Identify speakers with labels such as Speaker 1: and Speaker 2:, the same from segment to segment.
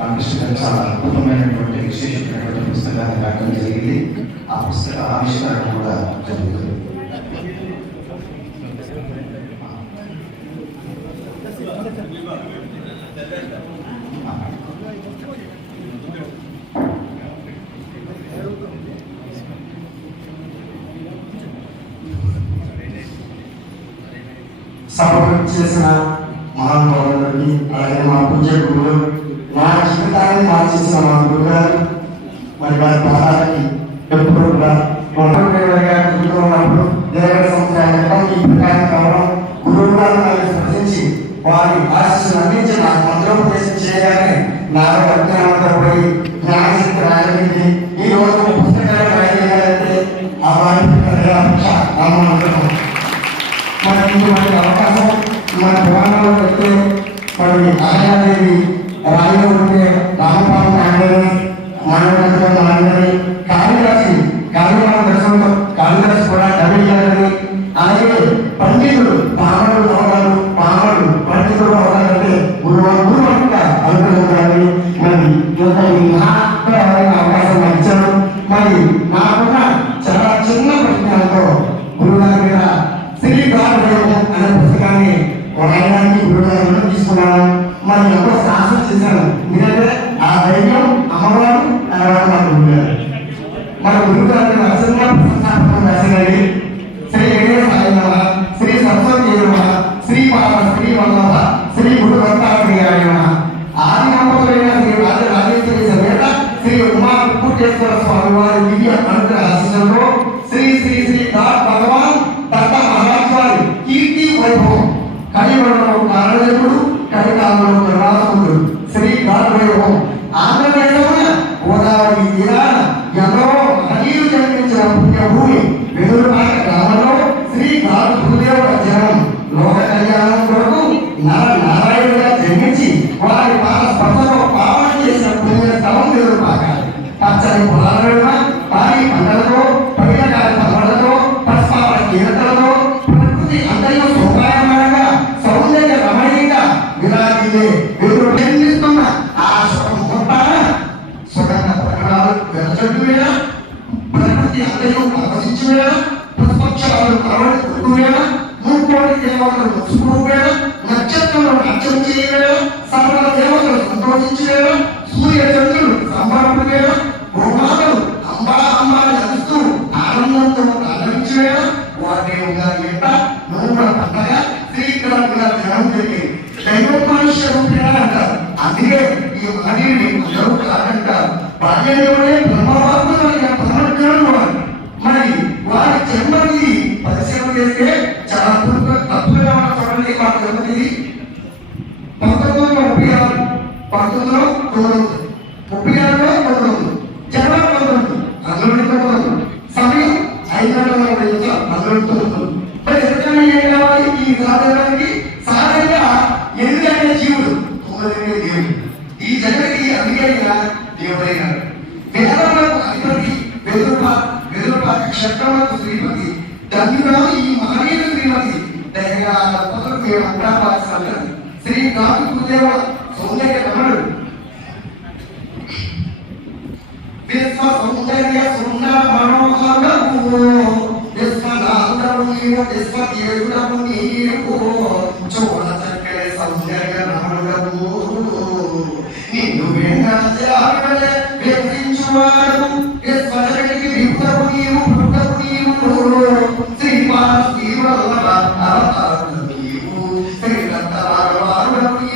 Speaker 1: రామకృష్ణ చాలా అద్భుతమైనటువంటి విశేషమైనటువంటి పుస్తకాన్ని రాయడం జరిగింది. ఆ పుస్తక ఆవిష్కరణ కూడా జరుగుతుంది.
Speaker 2: సపోర్ట్ చేసిన మహానుభావులందరికీ అలాగే మా పూజ గురువు నా జీవితాన్ని మార్చేసిన మా గురుగారు మరి వారి పాదాలకి ఎప్పుడు కూడా ఉన్నప్పుడు దేవర సంవత్సరాలు ఈ ప్రకారం కావడం గురువులను నన్ను స్పృశించి వారి ఆశీస్సులు అందించి మంత్రోపదేశం చేయగానే నాలో అజ్ఞానంతో పోయి జ్ఞానశక్తి ఈ రోజు పుస్తకాలు రాయగలిగారంటే ఆ వారి మనకి మనకి అవకాశం మన పురాణంలో పెడితే మరి ఆయాదేవి రాయిలో ఉంటే రామపాలన ఆండని మానవ ఆండని కాళిదాసి కాళీమాత దర్శనంలో కాళిదాసి కూడా డబ్బించాలని అలాగే పండితుడు పామరుడు అవగారు పామరుడు పండితుడు అవగారంటే గురువు గురువుగా అనుకుంటున్నారని మరి యొక్క ఈ మహాత్మైన అవకాశం ఇచ్చారు. మరి నాకున్న చాలా చిన్న ప్రజ్ఞానంతో గురుగారి మీద శ్రీ గారు అనే పుస్తకాన్ని రాయడానికి గురుగారు తీసుకున్నాను మరి ఎంతో సాహసం చేశాను ఎందుకంటే ఆ ధైర్యం అమ్మవారు అమ్మవారు మాకు గురుగారు మన గురుగారు నరసింహ ప్రశంసాపకం రాసినది శ్రీ వెంకటేశ్వర నమ శ్రీ సరస్వతి నమ శ్రీ పాప శ్రీ వల్లభ శ్రీ గురు దత్తాత్రేయాయ నమ. ఆది దంపతులైన శ్రీ రాజ రాజేశ్వరి సమేత శ్రీ ఉమా కుట్టేశ్వర స్వామి వారి దివ్య అనుగ్రహ ఆశీస్సులతో శ్రీ శ్రీ శ్రీ దాట్ భగవాన్ దత్త మహారాజ్ వారి కీర్తి వైభవం. కలివడంలో కారణజనుడు కలికాలంలో కరుణాసుడు సకల దేవతలు సంతోషించు వేళ సూర్య చంద్రులు సంబరపు వేళ గోమాతలు అంబా అంబాలు నడుస్తూ ఆనందంతో ప్రారంభించు వేళ వాదేవుగా ఎంట నూనె పండగ? శ్రీకరంగా జనం జరిగి దైవోపానుష్య రూపేణ అంటారు అందుకే ఈ మహనీయుని అందరూ కాదంటారు. బాల్యంలోనే బ్రహ్మవారు పంతొమ్మిదిలో తొమ్మిది ముప్పై ఆరులో తొమ్మిది జన్మ పంతొమ్మిది అందులో తొమ్మిది సమయం ఐదు గంటల నలభై అందులో తొమ్మిది మరి ఎందుకని ఏం కావాలి? ఈ సాధనానికి సాధనగా ఎందుకంటే జీవుడు తొమ్మిది దేవుడు. ఈ జగతికి అందుకైనా దేవుడైన వేదములకు అధిపతి వెదురుప వెదురుప క్షత్రములకు శ్రీపతి ధన్యుడు ఈ మహనీయుడు శ్రీమతి. దయగా దంపతులకు మేము అంతా సంతతి శ్రీ కాంతి గురుదేవ సౌందర్య రమణుడు విశ్వ సౌందర్య సుందర మనోహరము విశ్వనాథము నీవు నీవు చూడ చక్కని సౌందర్య రమణుడము నిన్ను నీవు నీవు శ్రీవల్లభ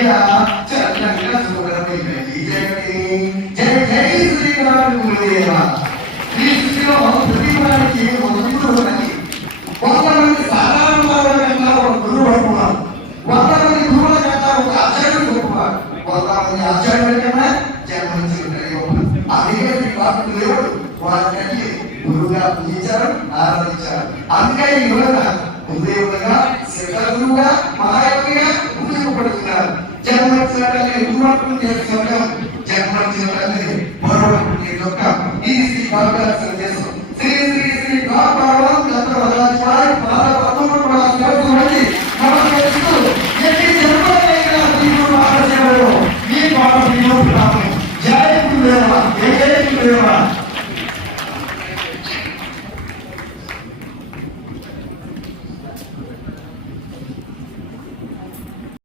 Speaker 2: శ్రీనివాసులయ్యా చల్లంగా చూడమైన జగతి జయ జయ శ్రీరాము గురుదేవా ఈ ఒక గురువు ఉన్నది కొంతమంది సాధారణ వాళ్ళ ఒక గురువు అనుకున్నారు ఆచార్యుల కన్నా అందుకే దేవుడు గురువుగా పూజించారు ఆరాధించారు. అందుకే ఈ యువత ఉదయంగా శివగురువుగా జన్మనిచ్చినట్లయితే గురువార్పణ చేసుకుంటాం జన్మనిచ్చినట్లయితే పూర్వపుణ్య యొక్క ఈ శ్రీ కావ్యాల సందేశం శ్రీ శ్రీ శ్రీ బాబా